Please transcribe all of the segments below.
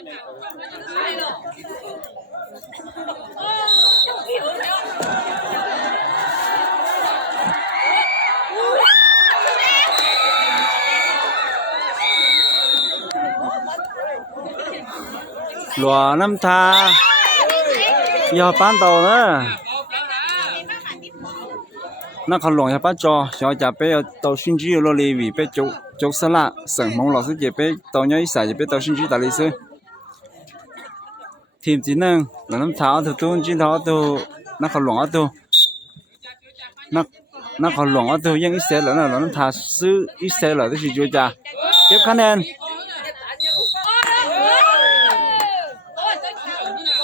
หลัวน้ำทาอย่าป้านเตานะ那เขาหลวงอย่าป้าจอชอจะไปเตาชินจีโลเลวีไปจกสละสังมงหลอกสิจะไปเตาย่อยสายจะไปเตาชินจีตาลิซึทีมจีนึงแล้วน้ำทาเอาตัวจินทาเอาตัวนักเขาหลวงเอาตัวนักเขาหลวงเอาตัวยังอีเสร็จแล้วนะแล้วน้ำทาซื้ออีเสร็จแล้วที่สิจูจ่าเก็บคะแนน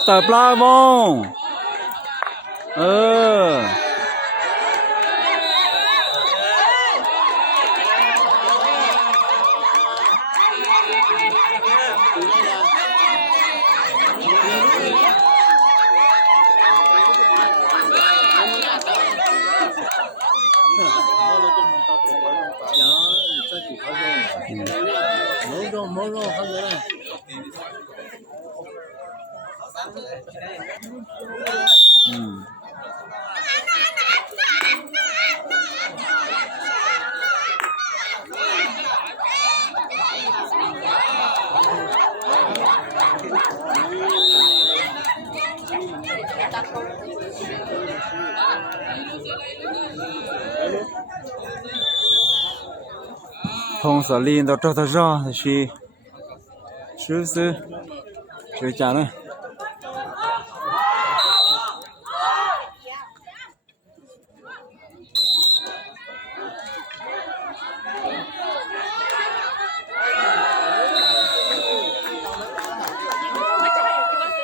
ต่อปลาวง红色林都找他绕去，是不是？就这样了。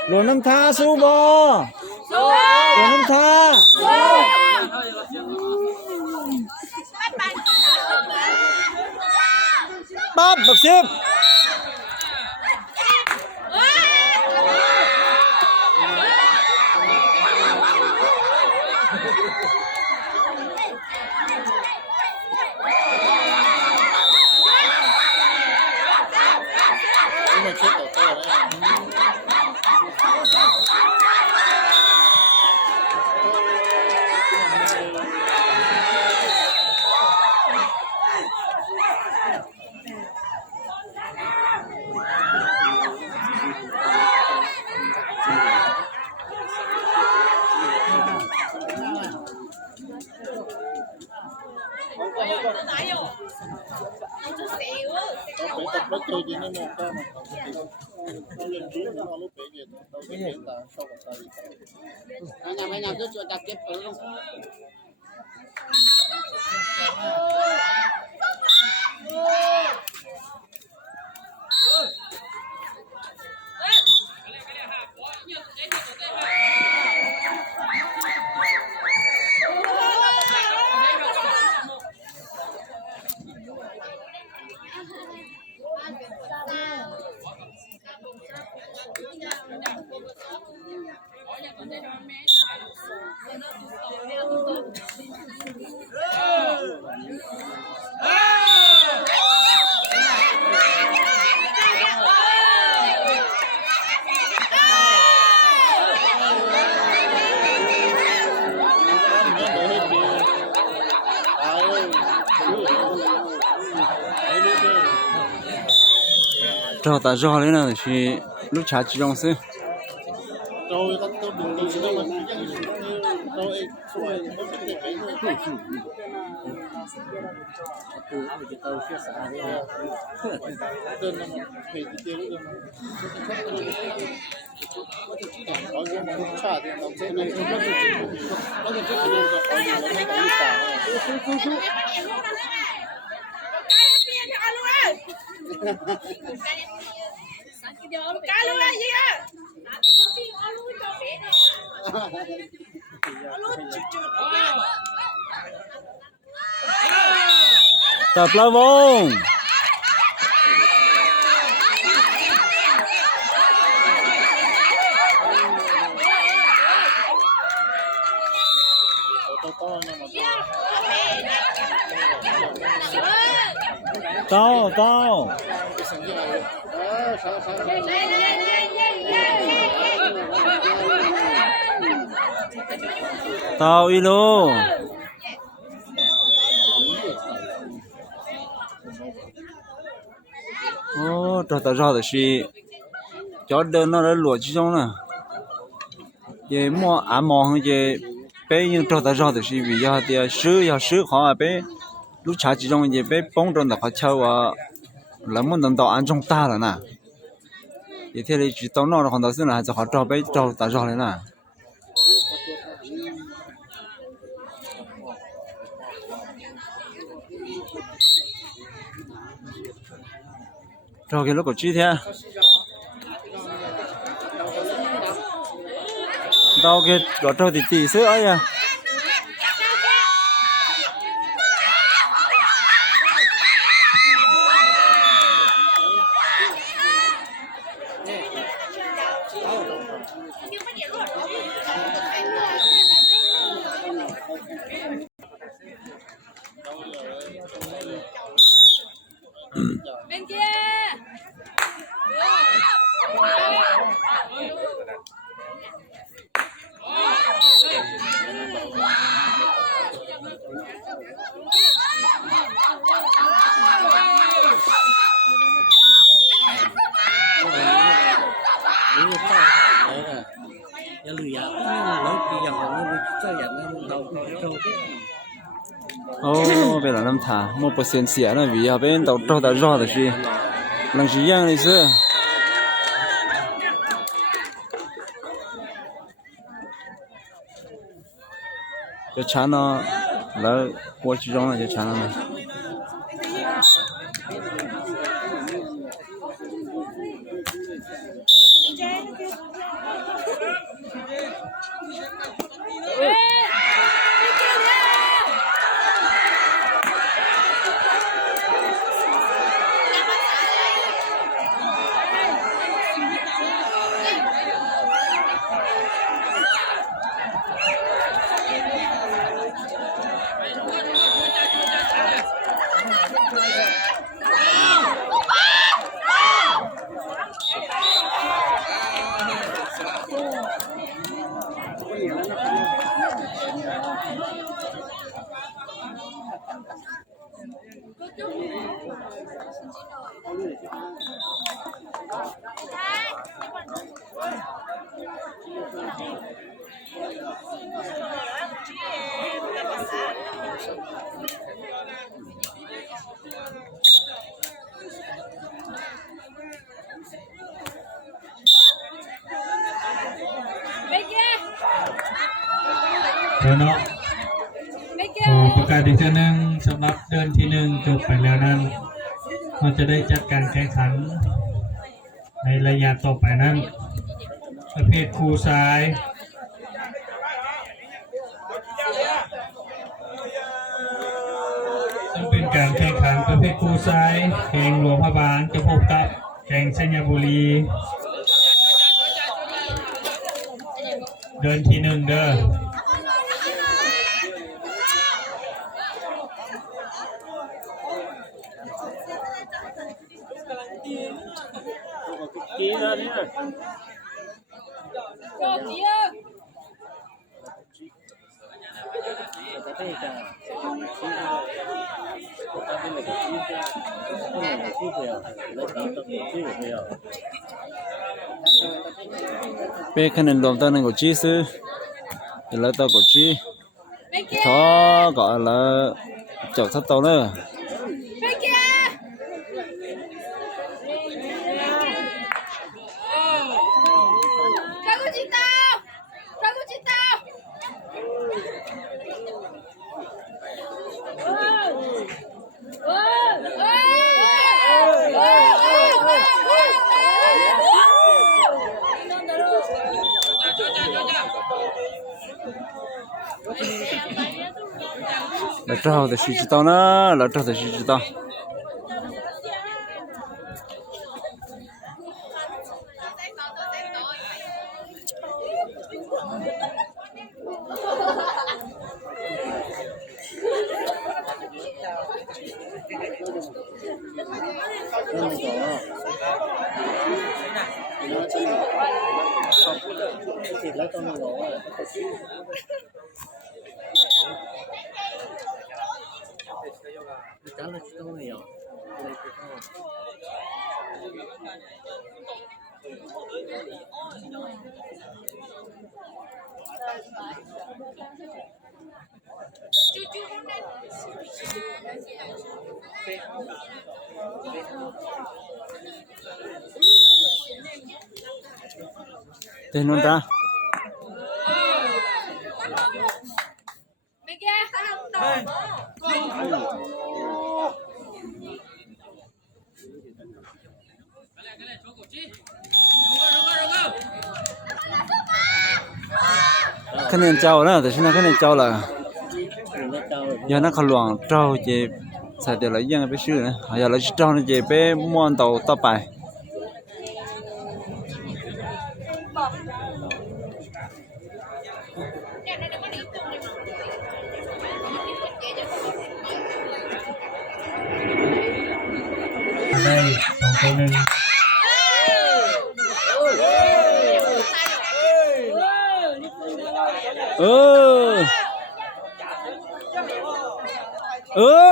罗能他输不？罗能他。60找大找的呢是路查集中是ต่อปลาวง到 tao y lô ô cho tao ra được gì cho đơn nó đã lùa chứ trong nè ye mua mò hơn ye bé nhưng cho tao ra được gì vì ya thì sữa họ bé lúc trả chỉ trong ye bé bông trong đó họ chơi là muốn nâng到安中大了呢也天里去到那的话到是呢就好找呗找打找来呢找给了个几天到给个找的地色哎呀bên kia ô bây giờ làm thả một % xỉa là vì ở bên tàu trâu ta rõ được gì lần gì giang này xưa cho chán nó là qua chỉ trong là cho chán nóเนาะประกาศอีกเทื่อนึงสำหรับเดือนที่1จบไปแล้วนั้นเราจะได้จัดการแข่งขันในระยะต่อไปนั้นประเภทครูทรายซึ่งเป็นการแข่งขันประเภทครูทรายแข่งหลวงพระบางจะพบกับแข่งชัญบุรีเดือนที่1เด้อbé khả năng làm tao nên có chi sư là tao có chi thọ gọi là chậu thắt tao nữa là trâu thì chỉ tao nó là trâu thì chỉ tao Tên nó ra. Bên kia, không đổ. Cái này trâu đó, thì cái này trâu là giờ nó không luồng trâu chỉ xài để lấy dân bé sư nữa, giờ lấy trâu nó chỉ bé muôn tàu tao bài. Đây, songตัวหนึ่ง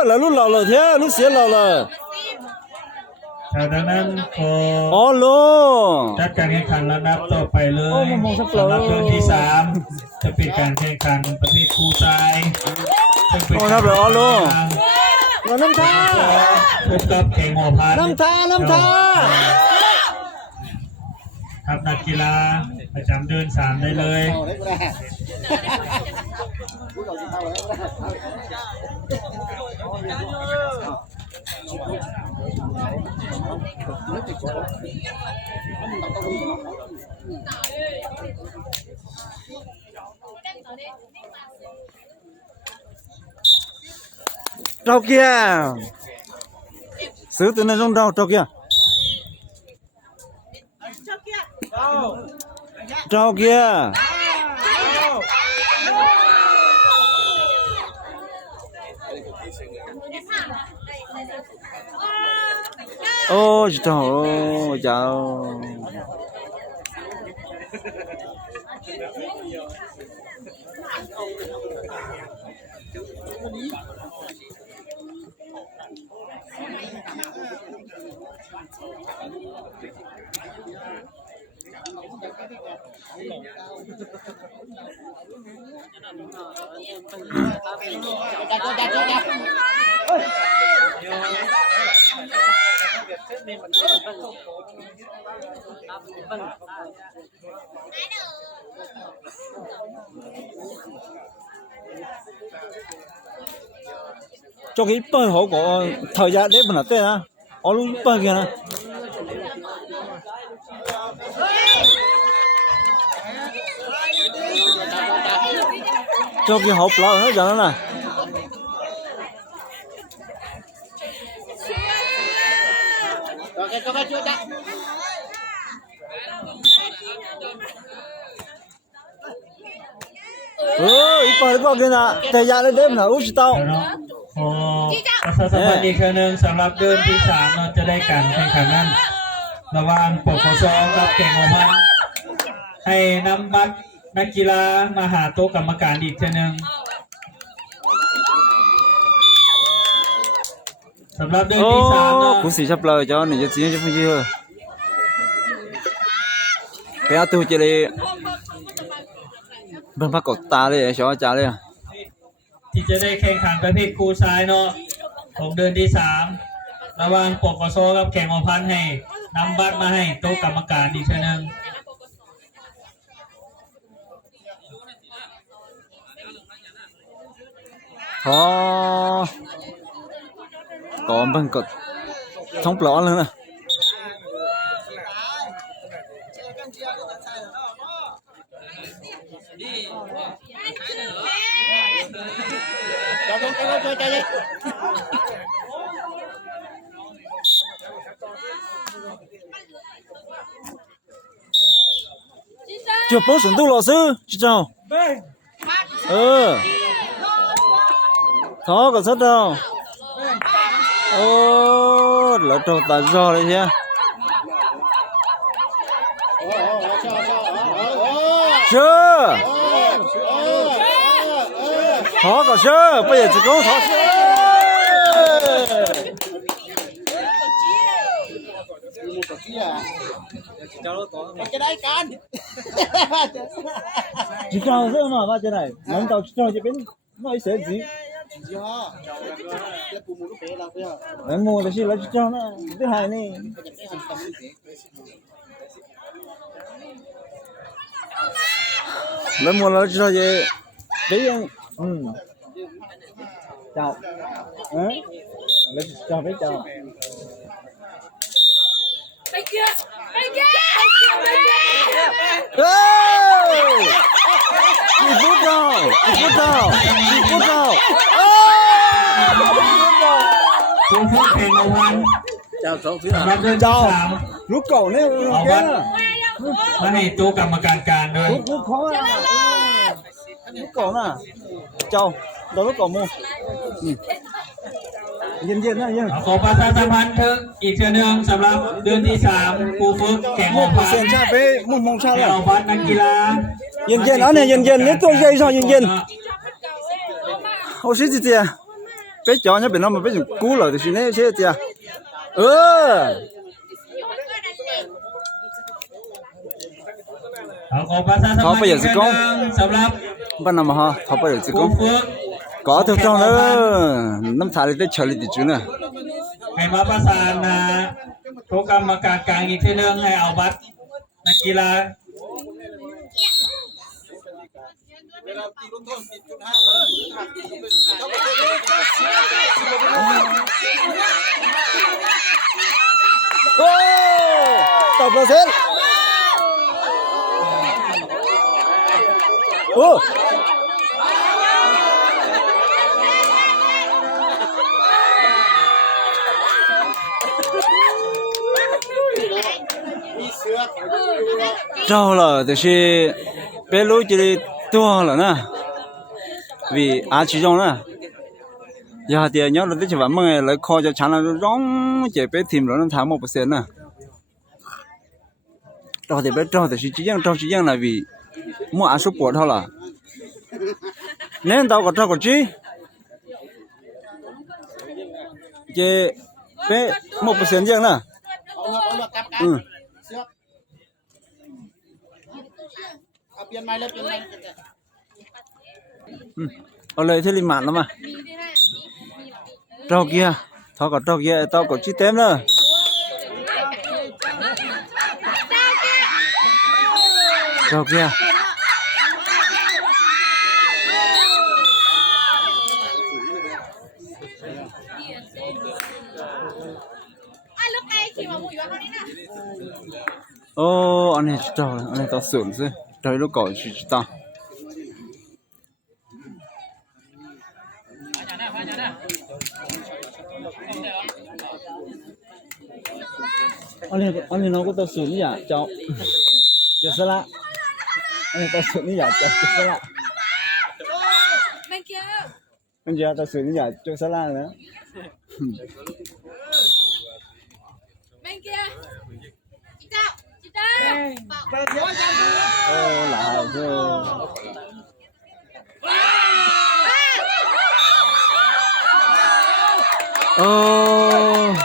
Là lúc lò lò thế, lúc xế lò lò. จากนั้นขอ Alo. จัดการแข่งขันระดับต่อไปเลยสำหรับเดือนที่ 3 จะเป็นการแข่งขันประเภทคู่ชายซึ่งเป็นการ Alo. น้ำท่าพบกับแข่งหมอพันน้ำท่าครับนักกีฬาประจำเดือน 3 ได้เลย Trâu kia. Sử từ này trong trâu kia. Trâu kia. Ôi trời ơi, chào. Cho cái bơi họ có thời gian đấy mà là tên á, họ lúc bơi kìa nè. Cho cái hộp lọ nó giờ nó nè. Ít bơi kìa nè, thời gian đấy mà út tao. ประชาสัมพันธ์อีกครั้งหนึ่งสำหรับเดือนที่ 3 เราจะได้การแข่งขันนั้นระหว่างปกสกับแข่งหมอพันให้นำบัตรนักกีฬามาหาโต๊ะกรรมการอีกครั้งหนึ่งสำหรับเดือนที่ 3 เนาะ Cú xì sắp lời cho này cho xí cho phong chưa. Bé tu chơi đi. Bên phát cột ta đi cho trả đi. ที่จะได้แข่งขันประเภทคู่ชายเนาะของเดือนที่ 3 ระหว่างปกสกับแข่งหมอพันให้นำบัตรมาให้โต๊ะกรรมการอีกครั้งหนึ่ง Có bên cột thống lõ nữa nè. Chưa bố sủng tu lò sư, chị chào. Khó có sất đâu. Lỡ trâu ta do đấy chứ. 是好个是不也是够好是chỉ cho rất mà ba cái này nắng đầu chỉ cho bên nói sẽ gì em mua là chỉ là cho nó thứ hai này lấy mua là cho gì đấy chào lấy cho với chào Bên kia! Bên kia! Ê! Chị phút đâu! Chị phút đâu! Chị phút đâu! Phương Phước Thuyền Ngọc Hoàng chào cậu phía สำหรับเดือนที่ Chào 3 Lúc cậu này ออก kia วัด nè มาในตัวกรรมการกลางด้วย Lúc khó nè Lúc cậu nè Chào Đó lúc cậu mua Yên yên nè yên ขอประชาสัมพันธ์ถึงอีกเทื่อนึงสำหรับเดือนที่3ครูฝึกแข่งออกวัด 1% cha bế 1 cha แข่ง nè ออกวัดนักกีฬา Yên yên đó nè yên yên Nếu tôi dây sao yên yên Ô xí gì kìa Bế chó nhá bên đó mà bế chừng cú lở thì xí nè xí kìa Ừ ขอประชาสัมพันธ์อีกเทื่อนึงสำหรับ Bạn nào mà ha Họ bây giờ chỉ ครู có ฝึก Có thực trong đó Năm thả lên tới chờ lên tí chú nè ให้มาประสานนะตัวกรรมการกลางอีกเทื่อนึงให้เอาบัตรนักกีฬา Ô Tập vào xem Ô Chào là thì bé lối chỉ to là nè vì chỉ trong nè giờ thì nhớ là tới chỉ vẫn mày lại kho cho chán là rong chỉ bé tìm rồi nó thả 1% nè cho thì bé cho thì chỉ riêng là vì mua số bột thôi là nên tao có cho có chi chỉ bé 1% riêng nèเอาเลยที่ริมานแล้วมาเจ้าเกียร์เขาก็เจ้าเกียร์เจ้าก็ชี้เต็มเลยเจ้าเกียร์โอ้อันนี้เจ้าอันนี้ต้องสูงสิเจ้าลูกเก่าชิจิตาอันนี้น้องก็ต้องสูงอย่าเจ้าเจ้าสละอันนี้ต้องสูงอย่าเจ้าสละ Bên kia! มันจะต้องสูงอย่าเจ้าสละนะ Bên kia! Chị Tạo! Chị Tạo! โอ้หลายเจ้าโอ้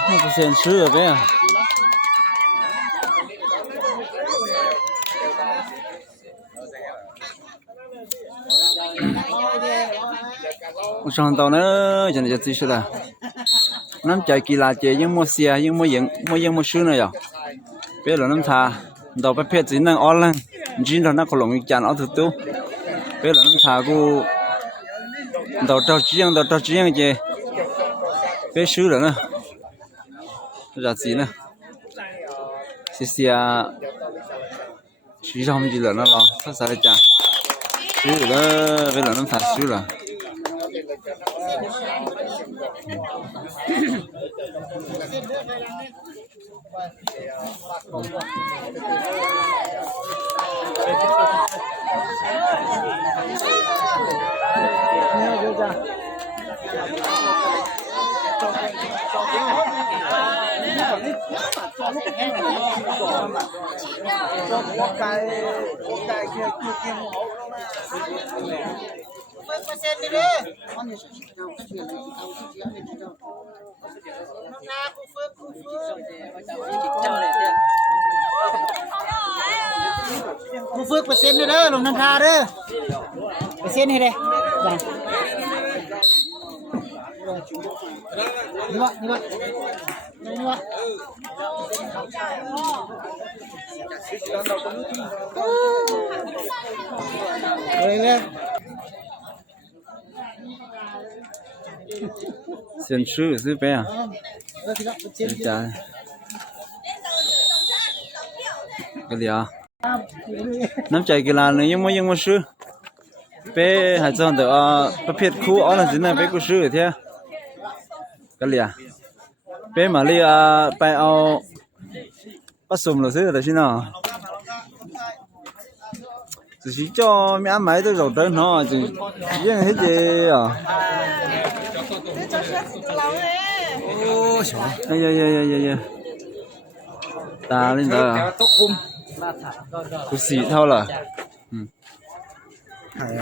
那不现实了呗我上到呢现在就继续了น้ำใจกีฬาเจยังมัวเสียยังมัวยังมัวซื้อเลยอ่ะเปล่าน้ำทาดอกประเภทจีนนั่งออนไลน์จีนเรานักขลงจานเอาถูกตู้เปล่าน้ำทากูดอกเจ้าจียังเจไปซื้อแล้วนะราศีนะเสียซื้อทำจีแล้วนะเราถ้าสายจ้าซื้อแล้วเปล่าน้ำทาซื้อแล้วเ กูฝึกเปอร์เซ็นต์เด้อลงน้ำทาเด้อเปอร์เซ็นต์ให้เด้จ้ะนี่วะเลย先吃是呗啊，人家个里啊，น้ำใจกีฬาเนี่ยยังไม่ซื้อไปหาจังเดี๋ยวประเภทคู่อ๋อนั่นสินะไปกูซื้อเถอะก็เลยไปมาเลยไปเอาผสม了ซื้อแต่สินะ只是叫面买的肉灯哈，就人那些啊。哦，行。哎呀，大领导啊，都洗透了，哎呀。